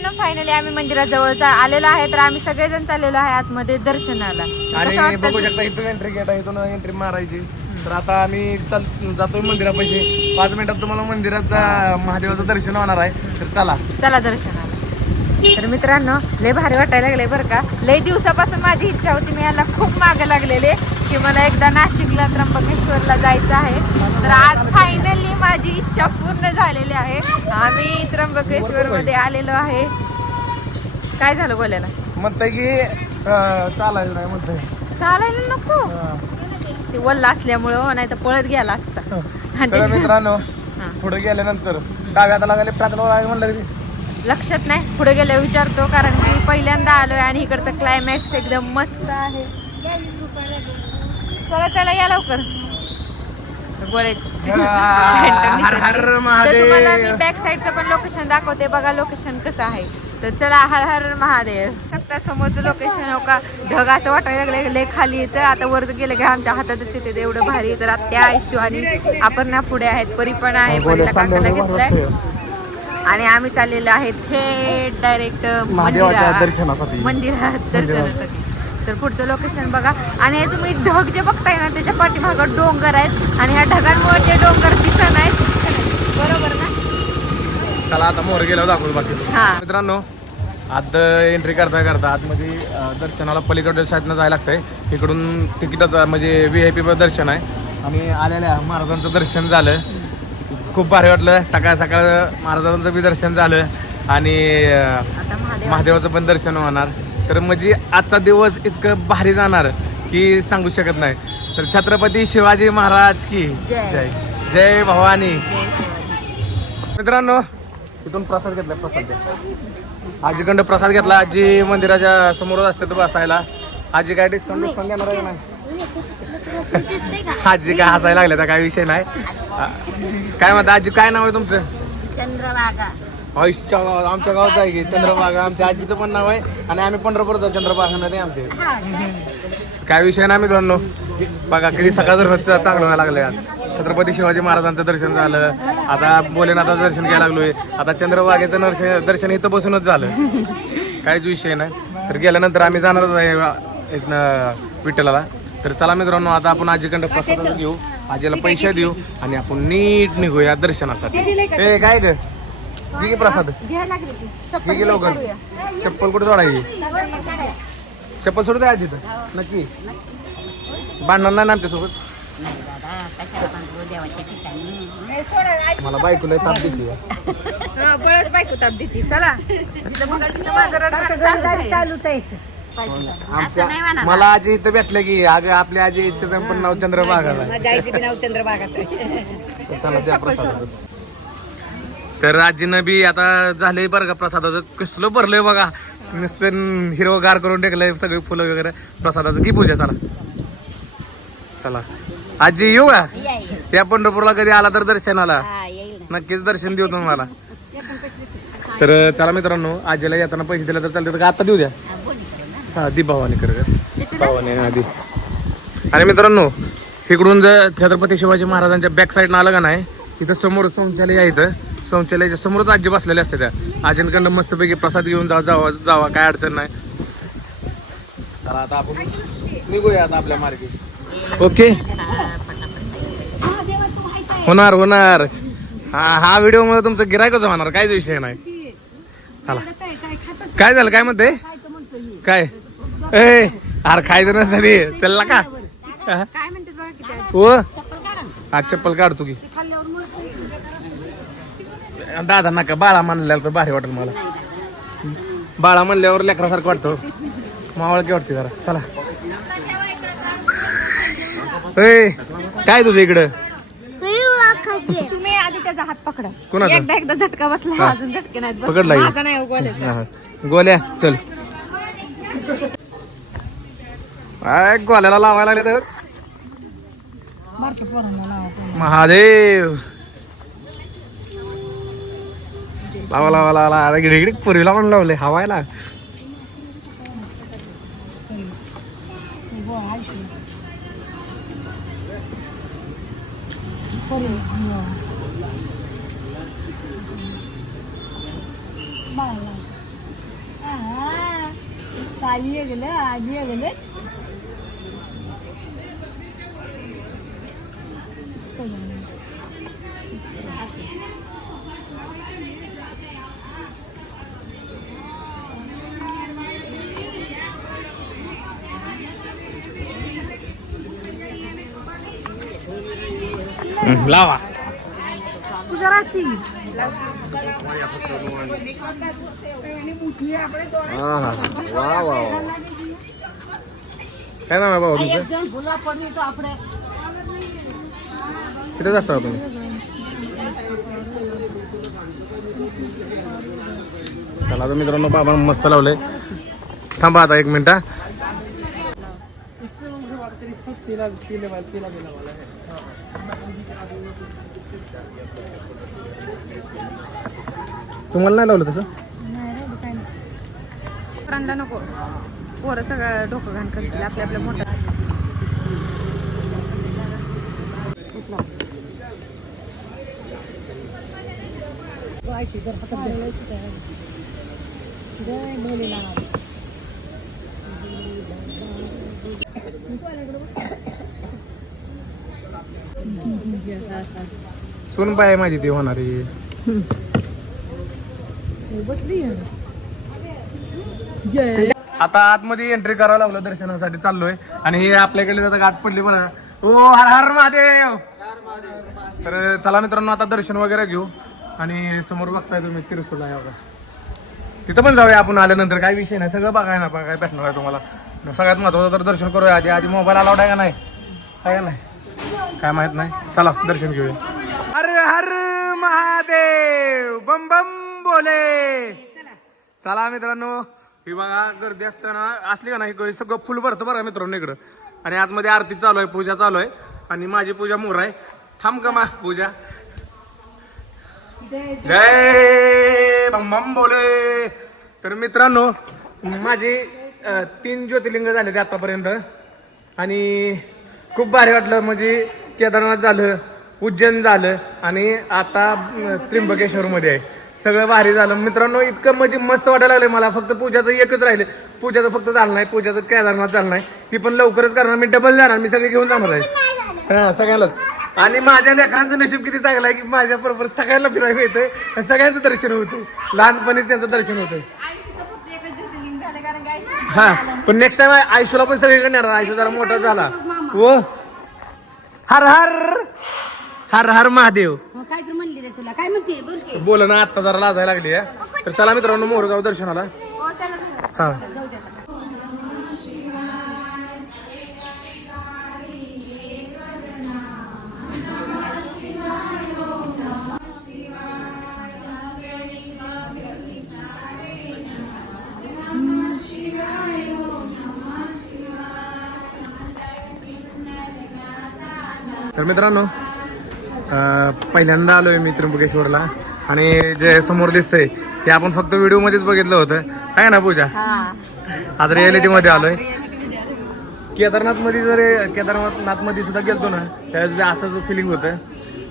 मित्रांनो फायनली आम्ही मंदिरात जवळ आलेलो आहे. तर आम्ही सगळेजण चाललेलो आहे आतमध्ये दर्शनाला. आणि बघू शकता इथून एंट्री आहे इथून एंट्री मारायची. तर आता आम्ही चाल जातोय मंदिरापाशी. पाच मिनिटात तुम्हाला मंदिरात महादेवाचं दर्शन होणार आहे. तर चला. चला दर्शनाला. तर मित्रांनो लय भारी वाटायला लागले बरं का. लय दिवसापासून माझी इच्छा होती मी याला खूप मागे लागलेले. की मला एकदा नाशिकला त्र्यंबकेश्वरला जायचं आहे. तर आज फायनली माझी इच्छा पूर्ण झालेली आहे. आम्ही त्र्यंबकेश्वर मध्ये आलेलो आहे. काय झालं बोलायला? म्हणताय की अं, चालायचं नाही म्हणताय. चालायला नको. हा. ते वल्ला असल्यामुळं नाही तर पळत गेला असता. तर ते- मित्रांनो हा. पुढे गेल्यानंतर डाव्या हाताला गेले प्रातला म्हणलं की लक्षात नाही. पुढे गेले विचारतो कारण की पहिल्यांदा आलोय आणि इकडचा क्लायमॅक्स एकदम मस्त आहे. चला चला या लवकर. गोळे हर हर महादेव. तुम्हाला मी बॅक साईडचं पण लोकेशन दाखवते. बघा लोकेशन कसं आहे. तर चला हर हर महादेव. आता समोरचं लोकेशन हो का? ढग असं वाटायला लागलं लय खाली येतं आता वर गेलं की आमच्या हातातच येते ते एवढं भारी. तर आत्या आयशू आणि आपण ना पुढे आहेत. परी पण आहे. परीला काकाला घेतलाय. आणि आम्ही चाललेलो आहे थेट डायरेक्ट दर्शनासाठी. मंदिरात. दर्शनासाठी. तर पुढचं लोकेशन बघा. आणि हे तुम्ही ढग जे बघताय ना त्याच्या पाठीमागं डोंगर आहेत. आणि ह्या ढगांमुळे ते डोंगर दिसत आहेत बरोबर ना? चला आता मोर गेल्यावर दाखवू बाकी. हा. मित्रांनो आत एंट्री करता करता आतमध्ये अं, दर्शनाला पलीकडच्या साईडनं जायला लागतंय. इकडून तिकिटाचं म्हणजे व्ही आय पी दर्शन आहे. आणि आलेल्या महाराजांचं दर्शन झालं. खूप भारी वाटलं. सकाळ सकाळ महाराजांचं बी दर्शन झालं. आणि अं, आता महादेव महादेवाचं पण दर्शन होणार. तर म्हणजे आजचा दिवस इतकं भारी जाणार की सांगू शकत नाही. तर छत्रपती शिवाजी महाराज की जय. जय. भवानी. मित्रांनो इथून प्रसाद घेतला प्रसाद. आजीकडं प्रसाद घेतला. आजी मंदिराच्या समोरच असते तो बसायला. आजी काय डिस्काउंट डिस्काउंट देणार आहे नाही? आजी काय हसायला लागले तर काय विषय नाही. काय म्हणता आजी काय नाव आहे तुमचं? चंद्रभागा. आयुष्या गावात आमच्या गावात आहे की चंद्रभागा. आमच्या आजीचं पण नाव आहे आणि आम्ही पंढरपूरचा चंद्रभागा नदी आमचे. काय विषय ना मित्रांनो. बघा किती सकाळ रोज चांगलं व्हायला लागलं आज. छत्रपती शिवाजी महाराजांचं दर्शन झालं. आता भोलेनाथाचं दर्शन घ्यायला लागलोय. आता चंद्रभागेचं दर्शन दर्शन इथं बसूनच झालं. काहीच विषय नाही. तर गेल्यानंतर आम्ही जाणारच आहे इथनं विठ्ठलाला. तर चला मित्रांनो आता आपण आजीकडं प्रसाद घेऊ. आजीला पैसे देऊ आणि आपण नीट निघूया दर्शनासाठी. ए काय ग? घे प्रसाद. घ्यायला लागली ती. घे की लवकर. चप्पल कुठे सोडायची? चप्पल सोडू काय आजी नक्की. भांडणार नाही ना आमच्यासोबत? मला बायकोला ताप देते. हा, बळच बायको ताप देते. चला. तिथं चालूच आहे. आमच्या मला आजी इथं भेटलं की अगं आपल्या आजी इच्छेचं पण नाव चंद्रभागा माझ्या आईचे नाव चंद्रभागाचं चला द्या प्रसादाचं. तर आजीनं बी आता झाले बरं का प्रसादाचं. कसलं भरलंय बघा. नुसतं हिरवगार करून टाकलंय सगळे फुलं वगैरे. प्रसादाचं की पूजा चला. चला. आजी येऊ का? त्या पंढरपूरला कधी आला तर दर्शनाला? नक्कीच दर्शन देऊ तुम्हाला. तर चला मित्रांनो आजीला येताना पैसे दिले तर चालते तर आता देऊ द्या. हा दी भवानी कर भवानी आधी आणि मित्रांनो इकडून जर छत्रपती शिवाजी महाराजांच्या बॅक साईडनं आलं का नाही इथं समोर शौचालय आहे इथं. शौचालयाच्या समोरच आजी बसलेल्या असते त्या. आजींकडनं मस्तपैकी प्रसाद घेऊन जा जावा जावा काय अडचण नाही. चला आता आपण निघूया आता आपल्या मार्गे. ओके? होणार होणार. हा हा व्हिडिओमध्ये तुमचं गिरायकच होणार काहीच विषय नाही. चला. काय झालं काय म्हणते? काय? ए अरे खायचं नसतं ते. चलला का हा? हो हा चप्पल काढतो की. दादा नका बाळा म्हणल्यावर तर भारी वाटेल मला बाळा म्हणल्यावर लेकरासारखं वाटतं मावळकी वाटते जरा चला काय तुझं इकडं तुम्ही आधी त्याचा हात पकडा कोणाचा? एकदा एकदा झटका बसला हा. अजून झटके नाहीत बसले. पकडला की? माझा नाही हो, गोल्याचा. हा. गोल्या चल गोल्याला लावायला लागले तर महादेव लावा लावा लावा लावा गिडी गिडी पूर्वीला पण लावले हवायला आजी गेले आजी गेले लावा. गुजराती वा वा वा काय नाव आहे बाबा तुमचं? फुला पडली तो आपडे. तिथेच असता का तुम्ही चला आता मित्रांनो बाबा मस्त लावलंय थांबा आता एक मिनिट हा. तुम्हाला नाही लावलं तसं? पोरांना नको. पोरं सगळं डोकं घाण करतील आपल्या आपल्या मोठ्या. जय सून बाय माझी ती होणारी आता आतमध्ये एंट्री करावं लागलं दर्शनासाठी चाललोय. आणि हे आपल्याकडे आता गाठ पडली बघा. ओ हर हर महादेव! तर चला मित्रांनो आता दर्शन वगैरे घेऊ. आणि समोर बघताय तुम्ही तिरुसुला बघा. तिथं पण जाऊया आपण आल्यानंतर. काय विषय नाही सगळं बघाय ना बघाय भेटणार आहे तुम्हाला. सगळ्यात महत्वाचं तर दर्शन करूया आधी. आधी मोबाईल अलाउड आहे का नाही? आहे का नाही? काय माहीत नाही. चला दर्शन घेऊया. हर हर महादेव बम बम बोले. चला मित्रांनो ही बघा गर्दी असताना असली का नाही सगळं फुल भरतं बरं मित्रांनो इकडं. आणि आतमध्ये आरती चालू आहे पूजा चालू आहे. आणि माझी पूजा मोर आहे. थांब का मा पूजा. जय बम बम बोले. तर मित्रांनो माझी तीन ज्योतिर्लिंग झाले ते आतापर्यंत. आणि खूप भारी वाटलं म्हणजे केदारनाथ झालं उज्जैन झालं आणि आता त्र्यंबकेश्वरमध्ये आहे. सगळं भारी झालं. मित्रांनो इतकं म्हणजे मस्त वाटायला लागलं मला. फक्त पूजाचं एकच राहिलं. पूजाचं फक्त झालं नाही पूजाचं केदारनाथ झालं नाही. ती पण लवकरच करणार. मी डबल जाणार. मी सगळे घेऊन जाणार आहे. हा सगळ्यालाच आणि माझ्या लेकरांचं नशीब किती चांगलं आहे की माझ्या बरोबर सगळ्यांना फिरायला आणि सगळ्यांचं दर्शन होतं लहानपणीच त्यांचं दर्शन होतं हा पण नेक्स्ट टाइम आयुष्याला पण सगळीकडे येणार आयुष्य जरा मोठा झाला. व? हर हर हर हर महादेव. काय तर म्हणली रे तुला? काय म्हणते? बोल की. बोल ना आता जरा लाजायला लागली आहे. तर चला मित्रांनो मोर जाऊ दर्शनाला. हा जाऊ मित्रांनो पहिल्यांदा आलोय मी त्र्यंबकेश्वरला. आणि जे समोर दिसतंय ते आपण फक्त व्हिडिओ मध्येच बघितलं होतं. आहे ना पूजा? आज रियालिटी मध्ये आलोय. केदारनाथमध्ये जर केदारनाथमध्ये सुद्धा गेलतो ना त्यावेळेस बी असंच फिलिंग होतं.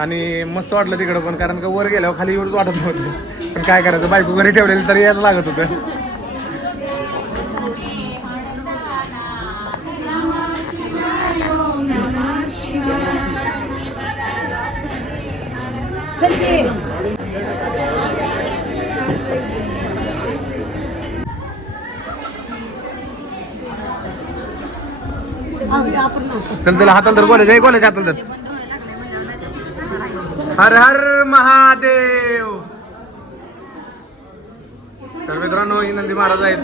आणि मस्त वाटलं तिकडं पण कारण का वर गेल्यावर खाली एवढंच वाटत नव्हतं. पण काय करायचं बायको घरी ठेवलेली तरी यायला लागत होतं. चल की हातल त्याला तर बोलायचं. आहे कोणाच्या हातल तर हर हर महादेव. तर मित्रांनो ही नंदी महाराज आहेत.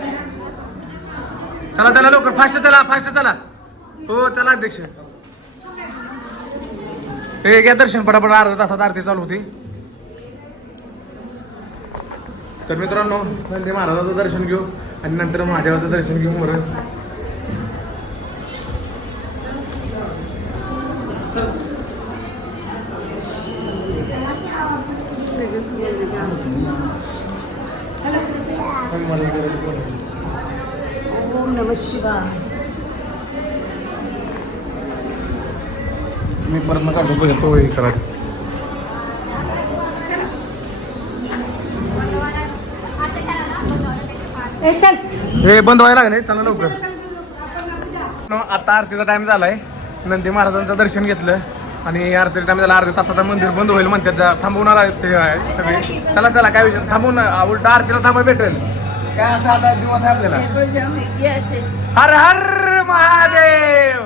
चला चला लवकर. फास्ट चला फास्ट चला. हो चला अध्यक्ष. हे घ्या दर्शन. पटापट अर्धा तासात आरती चालू होती. तर मित्रांनो नंदी महाराजाचं दर्शन घेऊ आणि नंतर महादेवाचं दर्शन घेऊ बरं ओम नम शिवाय. मी परत नका झोपू येतो हे करायचं. ए चल. हे बंद व्हायला लागले चला लवकर. आता आरतीचा टाइम झालाय. नंदी महाराजांचं दर्शन घेतलं आणि आरतीचा टाइम झाला. अर्ध्या तासात मंदिर बंद होईल म्हणतात. जा थांबवणार आहेत ते आहे सगळे. चला चला काय विषय? थांबवून उलटा आरतीला थांबा भेटेल. काय असं आता दिवस आहे आपल्याला? हर हर महादेव!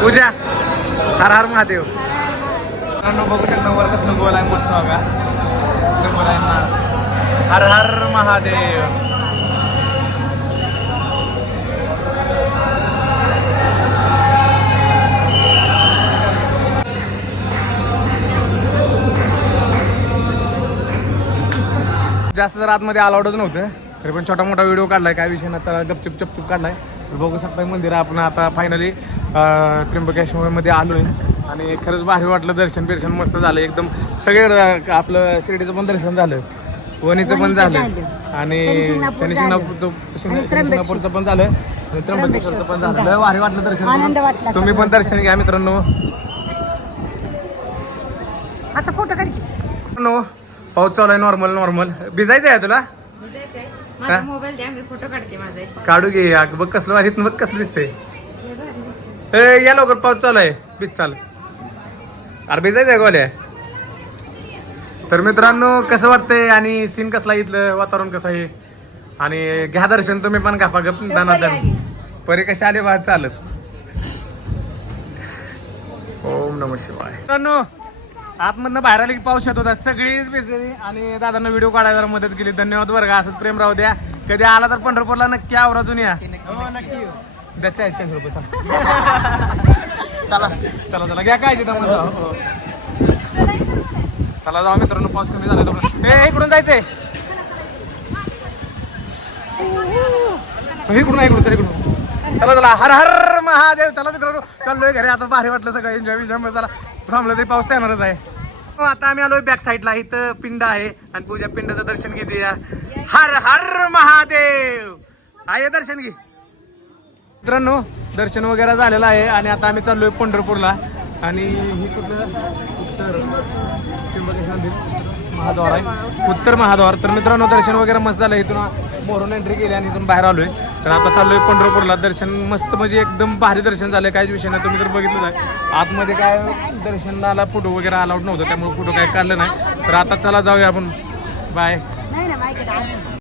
पूजा. हर हर महादेव. मित्रांनो बघू शकता वर कसलं गोल आहे. मस्त बघा. नंबर आहे ना हर हर महादेव. जास्त तर आतमध्ये अलाउडच नव्हतं. तरी पण छोटा मोठा व्हिडिओ काढलाय. काय विषय ना तर गपचिप चपचिप काढलाय. बघू शकता मंदिर आपण आता फायनली त्र्यंबकेश्वरमध्ये आलोय. आणि खरंच भारी वाटलं दर्शन बिर्शन मस्त झालं. एकदम सगळे आपलं शिर्डीचं पण दर्शन झालं. वणीचं पण झालं. आणि शनि-. शनिशिंगणापूरचं पण झालं. त्र्यंबकेश्वरचं पण झालं. भारी वाटलं दर्शन आनंद करून. वाटला तुम्ही पण. दर्शन घ्या मित्रांनो. असं फोटो काढ पाऊस चालू आहे नॉर्मल नॉर्मल भिजायचं आहे तुला? माझा हा? मोबाईल द्या मी फोटो काढते माझा एक. काढू घे बघ कसलं भारी बघ कसलं दिसतंय. ए, या लवकर पाऊस चालू आहे. बीच चाल. अरे भिजायचं आहे गोल्या तर मित्रांनो कसं वाटतंय? आणि सीन कसला इथलं? वातावरण कसं आहे? आणि घ्या दर्शन तुम्ही पण गप्पा गप दानादन परी कसे आले बाद चालत. ओम नम शिवाय. मित्रांनो आतमधनं बाहेर आले की पाऊस येत होता. सगळीच भिजलेली आणि दादांना व्हिडिओ काढायला मदत केली. धन्यवाद बरं का. असंच प्रेम राहू द्या. कधी आला तर पंढरपूरला नक्की आवर्जून या हो नक्की. रुपये चला. चला. चला चला. घ्या काय. हो, हो. चला जाऊ मित्रांनो. पाऊस कमी झाला तर ए इकडून जायचंय. इकडून इकडून चल इकडून. चला चला. हर हर महादेव. चला मित्रांनो. चाललोय घरी. आता भारी वाटलं सगळं. एन्जॉय एन्जॉय चला. थांबलं तरी पाऊस येणारच आहे. हो, आता आम्ही आलोय बॅक साईडला इथं पिंड आहे. आणि पूजा पिंडाचं दर्शन घेते. या हर हर महादेव. आहे दर्शन घे. मित्रांनो दर्शन वगैरे झालेलं आहे. आणि आता आम्ही चाललोय पंढरपूरला. आणि ही कुठलं? महाद्वार आहे. उत्तर महाद्वार. तर मित्रांनो दर्शन वगैरे मस्त झालं. इथून मोरून एंट्री केली आणि इथून बाहेर आलोय. तर आता चाललोय पंढरपूरला. दर्शन मस्त म्हणजे एकदम भारी दर्शन झालं. काहीच विषय नाही. तुम्ही तर बघितलं आहे. आतमध्ये काय दर्शनाला फोटो वगैरे अलाउड नव्हतं. त्यामुळे फोटो काय काढलं नाही. तर आता चला जाऊया आपण. बाय